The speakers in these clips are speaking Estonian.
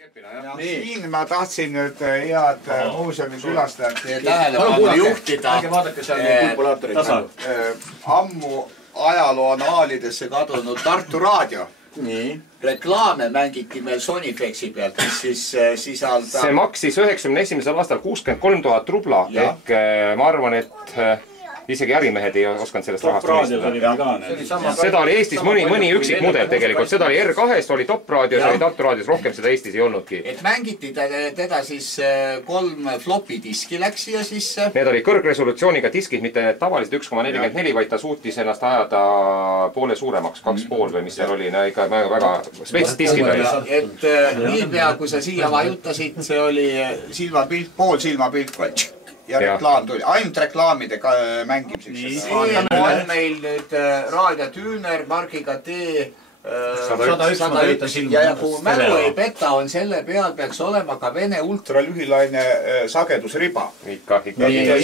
Siin ma tahtsin nüüd head muuseumi külastajad tähelepanu juhtida ammu ajaloo annaalidesse kadunud Tartu Raadio. Reklaame mängiti meil Sonifexi pealt, mis siis sisaldab... See maksis 91. aastal 63 000 rubla, ehk ma arvan, et isegi ärimehed ei osanud sellest rahast unistada. Seda oli Eestis mõni üksik mudel tegelikult. Seda oli R2-st, oli Top Raadios, oli Tartu Raadios, rohkem seda Eestis ei olnudki. Et mängiti teda siis 3 floppy diski läks siia sisse. Need oli kõrgresolutsiooniga diskid, mitte tavalised 1,44, vaid ta suutis ennast ajada poole suuremaks, 2,5 või mis seal oli. Ikka väga spets diskid oli. Et niipea, kui sa siia vajutasid, see oli silmapilt, pool silmapilt kotš. Ja reklaam tuli, ainult reklaamide mängimiseks. Siin on meil nüüd Raadio Tüüner margiga T101 ja kui mälu ei peta, on selle peal peaks olema ka Vene ultralühilaine sagedusriba.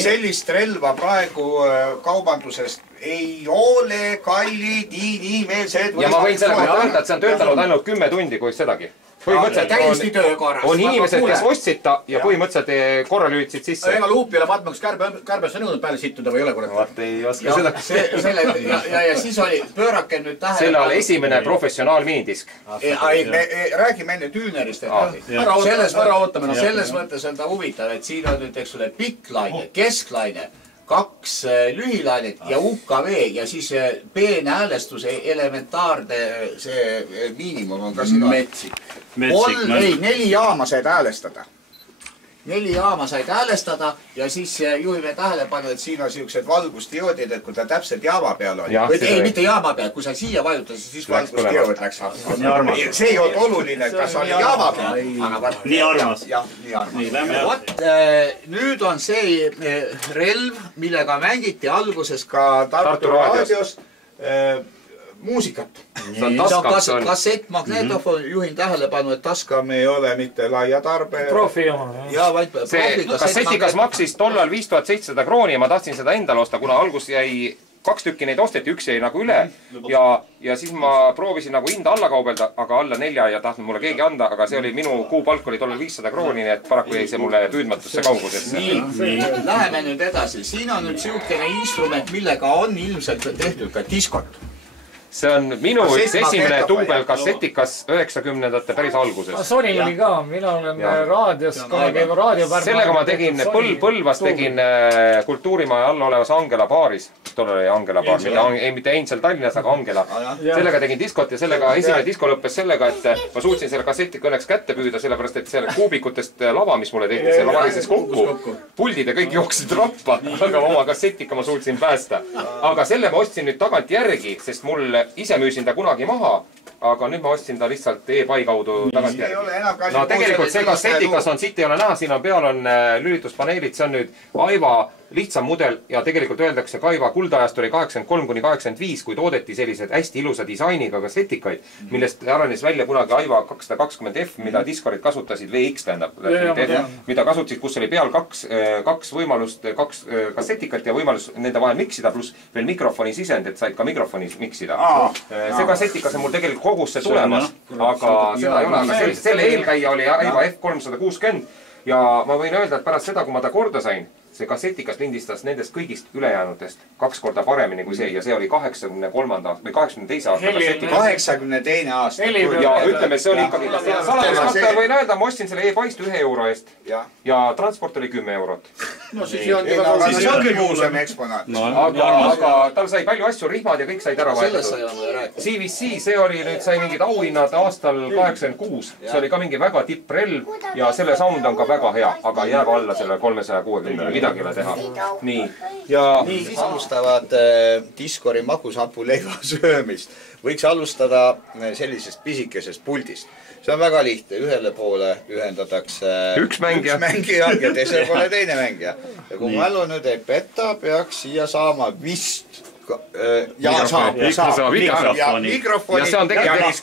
Sellist relva praegu kaubandusest ei ole kallid inimesed. Ja ma võin selle kohta öelda, et see on töötanud ainult 10 tundi, kui sedagi. Täiesti töökorras. On inimesed, kes ostsid ta ja põhimõtteliselt korra lüütsid sisse. Ega luupi ei ole vaatma, kas kärbesse nõudnud peale sittuda või ei ole korrekt? Vaat ei oska seda. Ja siis oli, pöörake nüüd tähele. Selle oli esimene professionaal minidisk. Räägime enne Tüünerist. Selles mõttes on ta huvitav, et siin on nüüd, eks ole, pikklaine, kesklaine, 2 lühilainet ja UKV ja siis peenhäälestuse elementaarne see miinimum on ka siin. Metsik. 4 jaama said häälestada. 4 jaama said häälestada ja siis juhime tähelepanu, et siin on siuksed valgusdioodid, et kui ta täpselt jaama peal oli. Ei, mitte jaama peal, kui sa siia vajutasid, siis valgusdiood läks. See ei olnud oluline, et kas oli jaama peal. Nii armas. Jah, nii armas. Nüüd on see relv, millega mängiti alguses ka Tartu Raadios muusikat. Kassett, magnetofon, juhin tähelepanu, et Tascam ei ole mitte laia tarbe. Profi oma. See kassetikas maksis tollal 5700 krooni ja ma tahtsin seda endale osta, kuna algus jäi 2 tükki neid osteti, üks jäi nagu üle ja siis ma proovisin nagu hinda alla kaubelda, aga alla 4 ja tahtnud mulle keegi anda, aga see oli minu kuupalk oli tollal 500 krooni, nii et paraku jäi see mulle püüdmatusse kaugusesse. Läheme nüüd edasi. Siin on nüüd siukene instrument, millega on ilmselt tehtud ka diskot. See on minu esimene duubel kassetikas 90ndate päris alguses. Sonil oli ka, mina olen raadios, sellega ma tegin, Põlvas tegin kultuurimaja all olevas Angela baaris. Tollal oli Angela baar, mitte Angel Tallinnas, aga Angela. Sellega tegin diskot ja sellega esimene disko lõppes sellega, et ma suutsin selle kassetika õnneks kätte püüda, sellepärast et selle kuubikutest lava, mis mulle tehti, see varises kokku. Puldid ja kõik jooksid rappa, aga oma kassetika ma suutsin päästa. Aga selle ma ostsin nüüd tagant järgi, sest mul ise müüsin ta kunagi maha, aga nüüd ma ostsin ta lihtsalt e-pai kaudu tagant järgi. No tegelikult see kassetikas on, siit ei ole näha, siin on peal on lülituspaneelid, see on nüüd Aiva lihtsam mudel ja tegelikult öeldakse Kaiva kuldajast oli 83–85, kui toodeti sellised hästi ilusa disainiga kassetikaid, millest arenes välja kunagi Aiva 220F, mida diskorid kasutasid, VX tähendab, mida kasutasid, kus oli peal 2 võimalust, 2 kassetikat ja võimalus nende vahel miksida, pluss veel mikrofoni sisend, et said ka mikrofonis miksida. See kassetikas on mul tegelikult kogusse tulemas, aga seda ei ole, aga selle eelkäija oli Aiva F360 ja ma võin öelda, et pärast seda, kui ma ta korda sain, see kassetikas lindistas nendest kõigist ülejäänutest 2 korda paremini kui see ja see oli 83. aasta või 82. aasta kassetikas. 82. aasta. Ja ütleme, see oli ikkagi saladuskapta võin öelda, ma ostsin selle e-paist 1 euro eest ja transport oli 10 eurot. No siis on küll muuseumi eksponaat. Aga tal sai palju asju, rihmad ja kõik said ära vahetada. CVC, see oli nüüd sai mingid auhinnad aastal 86. See oli ka mingi väga tipprelv ja selle sound on ka väga hea, aga jääb alla selle 360. Midagi ei ole teha. Nii. Siis alustavad diskori magusapuleiva söömist. Võiks alustada sellisest pisikesest puldist. See on väga lihtne. Ühele poole ühendatakse üks mängija ja teisele poole teine mängija. Ja kui mälu nüüd ei peta, peaks siia saama vist saab mikrofoni. Ja see on tegelikult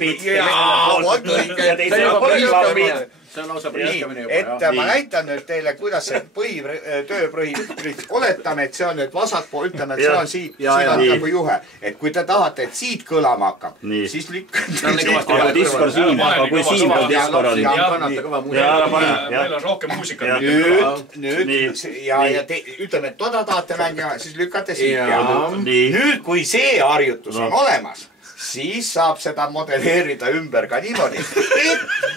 see on lausa priiskamine juba, et ma näitan nüüd teile, kuidas see tööpõhi, oletame, et see on nüüd vasakpool, ütleme, et see on siit, siin on nagu juhe. Et kui te tahate, et siit kõlama hakkab, siis lükkate. Diskor siin, aga kui siin peal diskor on. Meil on rohkem muusikat. Nüüd, ja ütleme, et toda tahate mängima, siis lükkate siit peale. Nüüd, kui see harjutus on olemas, siis saab seda modelleerida ümber ka niimoodi.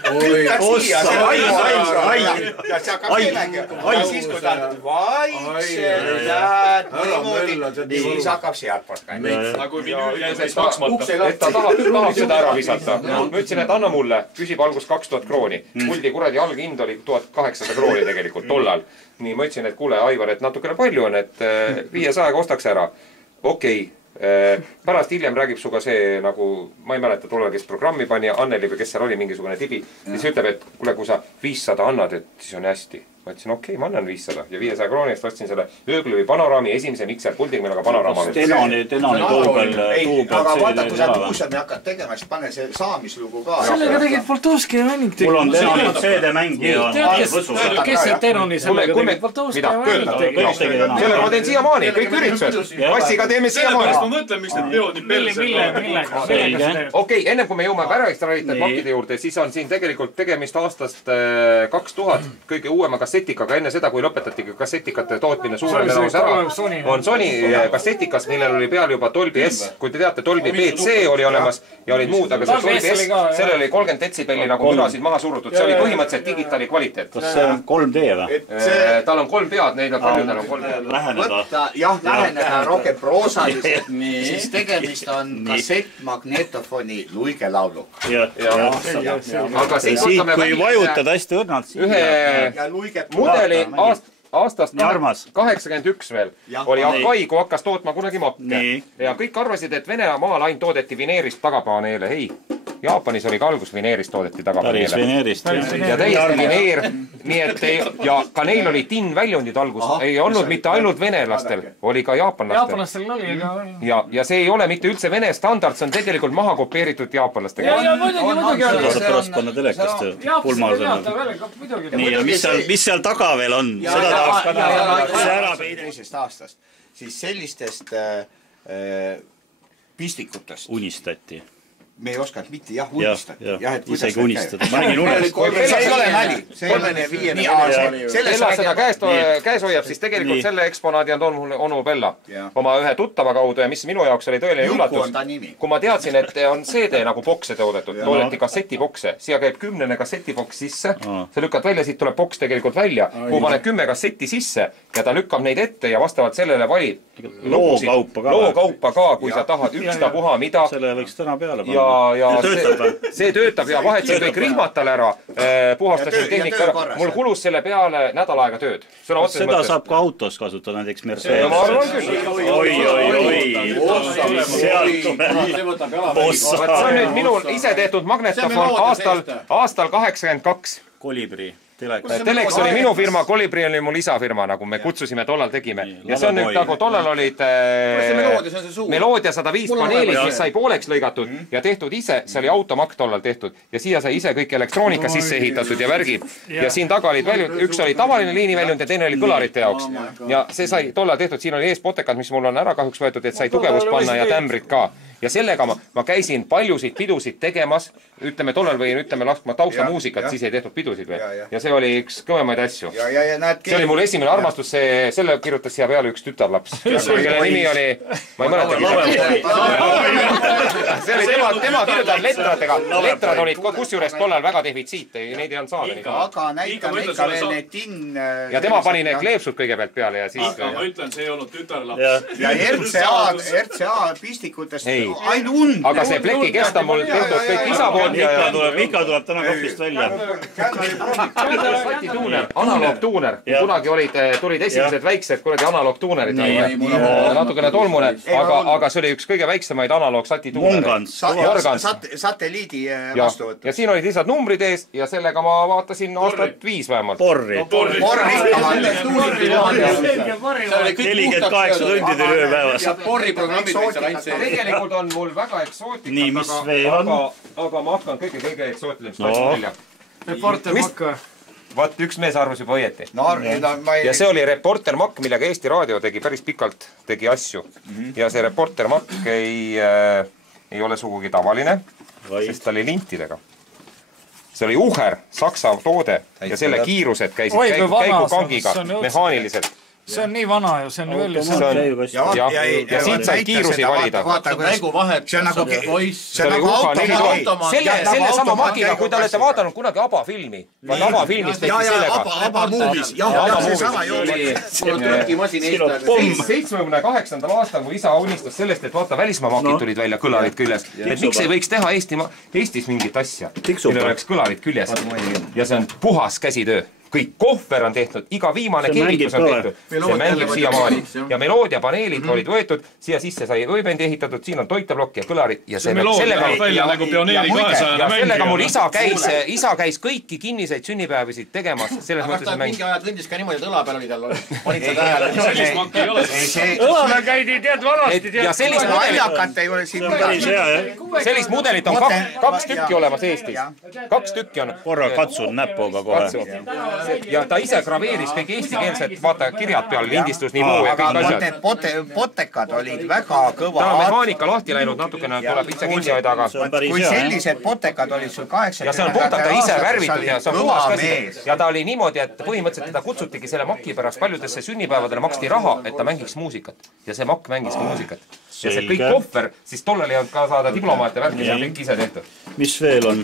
Lükkad siia ja see hakkab meelegi. Ja siis, kui ta vaikselt läheb niimoodi, siis hakkab sealtpoolt käima. Nagu vinüül jäi sees maksmata. Et ta tahab seda ära visata. Ma ütlesin, et anna mulle, küsib algus 2000 krooni. Kuldi kuradi alghind oli 1800 krooni tegelikult tollal. Nii, ma ütlesin, et kuule, Aivar, et natukene palju on, et 500-ga ostaks ära. Okei. Pärast hiljem räägib suga see, nagu ma ei mäleta tollal, kes programmi pani, Anneli või kes seal oli mingisugune tibi, siis ütleb, et kuule, kui sa 500 annad, et siis on hästi. Ma ütlesin, okei, ma annan 500 ja 500 krooni eest ostsin selle ööklõvi panoraami esimese mikser puldiga, meil aga panoraama. Tenoni tuubel. Aga vaata, kui sa muusemi hakkad tegema, siis pane see saamislugu ka. Sellega tegid Poltovski ja Mäning. Mul on Tenoni CD-mängija. Kes see Tenoni sellega tegid Poltovski ja Mäning tegid? Sellega ma teen siiamaani, kõik üritused. Passiga teeme siiamaani. Ma mõtlen, miks need peod nii Millega? Okei, ennem kui me jõuame päravistraliite pakkide juurde, siis on siin tegelikult tegemist aastast 2000 kõige uuema kassetikaga enne seda, kui lõpetati kassetikate tootmine suurem enamus ära. On Sony kassetikas, millel oli peal juba Dolby S. Kui te teate, Dolby BC oli olemas ja olid muud, aga see Dolby S, sellel oli 30 detsibelli nagu mürasid maha surutud. See oli põhimõtteliselt digitaali kvaliteet. Kas see on 3D või? Tal on 3 pead, neil on paljudel on 3 pead. Läheneda. Jah, läheneda rohkem proosaliselt. Siis tegemist on kassettmagnetofoni luigelaulu. Aga siis siit, kui vajutad hästi õrnalt ühe mudeli aastast 81 veel oli Akai, kui hakkas tootma kunagi makke. Ja kõik arvasid, et Venemaal ainult toodeti vineerist tagapaneele. Ei, Jaapanis oli ka algus vineerist toodeti tagapaneele. Ja täiesti vineer. Nii et ja ka neil oli tin-väljundid algus. Ei olnud mitte ainult venelastel, oli ka jaapanlastel. Ja see ei ole mitte üldse vene standard, see on tegelikult maha kopeeritud jaapanlastega. Ja muidugi on. Pärast panna telekast pulmal selle. Nii, ja mis seal taga veel on? Seda tahaks ka näha. Teisest aastast. Siis sellistest pistikutest unistati. Me ei oskanud mitte unistada. Isegi unistada. Ma nägin unistada. See ei ole nali. 35 aastat. Ella seda käes hoiab, siis tegelikult selle eksponaadi on toonud mulle onu Bella oma ühe tuttava kaudu ja mis minu jaoks oli tõeline üllatus. Kui ma teadsin, et on CD nagu bokse toodetud, toodeti kassetibokse, siia käib 10 kassetiboks sisse, sa lükkad välja, siit tuleb boks tegelikult välja, kui paned 10 kassetti sisse ja ta lükkab neid ette ja vastavalt sellele valid lookaupa ka, kui sa tahad ükstapuha mida. Selle võiks täna peale panna. Ja see töötab ja vahetasin kõik rihmatal ära, puhastasin tehnika ära. Mul kulus selle peale nädal aega tööd. Seda saab ka autos kasutada, näiteks Mercedes. Ma arvan küll. Oi. Sealt tuleb boss. See on nüüd minul ise tehtud magnetofon aastal 82. Kolibri. Telex oli minu firma, Kolibri oli mul isa firma, nagu me kutsusime, tollal tegime. Ja see on nüüd nagu tollal olid Meloodia 105 paneelid, mis sai pooleks lõigatud ja tehtud ise, see oli automakk tollal tehtud. Ja siia sai ise kõik elektroonika sisse ehitatud ja värgid. Ja siin taga olid väljund, üks oli tavaline liiniväljund ja teine oli kõlarite jaoks. Ja see sai tollal tehtud, siin oli ees potekad, mis mul on ära kahjuks võetud, et sai tugevust panna ja tämbrid ka. Ja sellega ma käisin paljusid pidusid tegemas, ütleme tollal või ütleme laskma tausta muusikat, siis ei tehtud pidusid veel. Ja see oli üks kõvemaid asju. See oli mul esimene armastus, selle kirjutas siia peale üks tütarlaps. Kelle nimi oli, ma ei mäleta. See oli tema kirjutab letradega. Letrad olid kusjuures tollal väga defitsiit, neid ei olnud saada. Aga näitame ikka veel need tin... Ja tema pani need kleepsud kõigepealt peale ja siis... Aga ma ütlen, see ei olnud tütarlaps. Ja RCA pistikutest ainult und. Aga see pleki kesta mul tehtud kõik isa poolt ja... Mika tuleb täna kopist välja. Analoogtuuner. Kunagi tulid esimesed väiksed kuradi analoogtuunerid. Natukene tolmune, aga see oli üks kõige väiksemaid analoog-satituunerid. Satelliidi vastuvõttu. Ja siin olid lihtsalt numbrid ees ja sellega ma vaatasin aastat 5 vähemalt. Porri. 48 tundi tuli ööpäevas. Porri programmid võiks seal ainult see. Tegelikult on mul väga eksootikat, nii, mis veel on? Aga ma hakkan kõige eksootilisemast välja. Reporter Makk või? Vaat üks mees arvas juba õieti. Ja see oli Reporter Makk, millega Eesti Raadio tegi päris pikalt, tegi asju. Ja see Reporter Makk ei ole sugugi tavaline, sest ta oli lintidega. See oli Uher, Saksa toode ja selle kiirused käisid käigukangiga mehaaniliselt. See on nii vana ju, see on ju veel ja siit sai kiirusi valida. See on nagu auto. Selle sama makiga, kui te olete vaadanud kunagi ABBA filmi. Vaat ABBA filmis tehti sellega. ABBA muuvis. Jah, see sama juurde. 78. aastal mu isa unistas sellest, et vaata välismaa makid tulid välja kõlarid küljes. Et miks ei võiks teha Eestis mingit asja, mille oleks kõlarid küljes. Ja see on puhas käsitöö. Kõik kohver on tehtud, iga viimane keevitus on tehtud. See mängib siiamaani. Ja meloodiapaneelid olid võetud, siia sisse sai ööbendi ehitatud, siin on toitablokk ja kõlarid. Ja sellega mul isa käis kõiki kinniseid sünnipäevisid tegemas. Selles mõttes see mäng. Mingi ajad lindis ka niimoodi, et õla peal oli tal olid seda hääle. Õla käidi, tead, vanasti. Ja sellist mudelit on 2 tükki olemas Eestis. 2 tükki on. Korra katsun näpuga kohe. Ja ta ise graveeris kõik eestikeelsed, vaata, kirjad peal, lindistus, nii muu ja kõik asjad. Potekad olid väga kõva. Ta on mehaanika lahti läinud, natukene tuleb ise kinni hoida, aga... Kui sellised potekad olid sul 80... Ja see on puhtalt ta ise värvitud ja see on puhas käsi. Ja ta oli niimoodi, et põhimõtteliselt teda kutsutigi selle maki pärast paljudesse sünnipäevadele maksti raha, et ta mängiks muusikat. Ja see makk mängiski muusikat. Ja see kõik kohver, siis tollel ei olnud ka saada diplomaate värki, see on kõik ise tehtud. Mis veel on?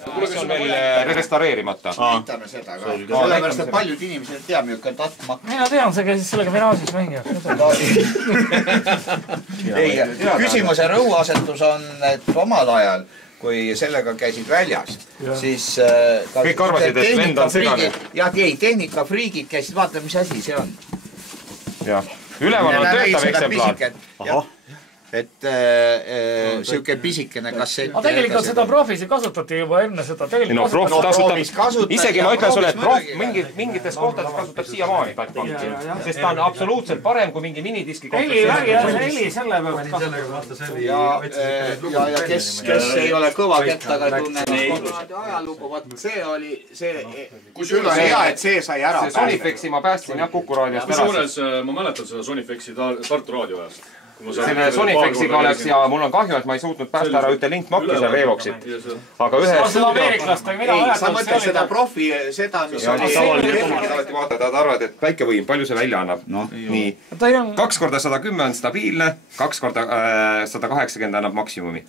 See on veel restaureerimata. Näitame seda ka. Sellepärast, et paljud inimesed teab, milline tattmakk. Mina tean, see käis sellega Miraažis mängija. Küsimuse rõhuasetus on, et omal ajal, kui sellega käisid väljas, siis... Kõik arvasid, et vend on segane. Ja tehnikafriigid käisid, vaata, mis asi see on. Üleval on töötav eksemplar. Ahah. Et siuke pisikene kassett. Aga tegelikult seda profis kasutati juba enne seda. No prof kasutab, isegi ma ütlen sulle, et prof mingites kohtades kasutab siiamaani tattmakki. Sest ta on absoluutselt parem kui mingi minidiski kohta. Heli selle pealt kasutab. Ja kes ei ole kõva kettaga tunneb ajalugu, vaat see oli see, kus üle hea, et see sai ära. See Sonifexi ma päästsin jah Kuku raadiost ära. Kusjuures ma mäletan seda Sonifexi Tartu raadio ajast. Selle Sonifixiga oleks ja mul on kahju, et ma ei suutnud päästa ära ühte lintmakki seal Reevoksit. Aga ühe... Sa mõtled seda profi, seda, mis on... Vaatad arvad, et väikevõim, palju see välja annab? Nii. 2 korda 110 on stabiilne, 2 korda 180 annab maksimumi.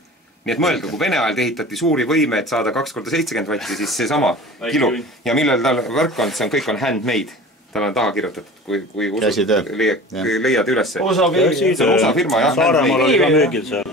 Nii et mõelge, kui Vene ajal ehitati suuri võime, et saada 2 korda 70 vatti, siis see sama kilo. Ja millel tal värk on, see on kõik on handmade. Tal on taha kirjutatud, kui leiad ülesse. See on osa firma, jah. Saaremaal oli ka müügil seal.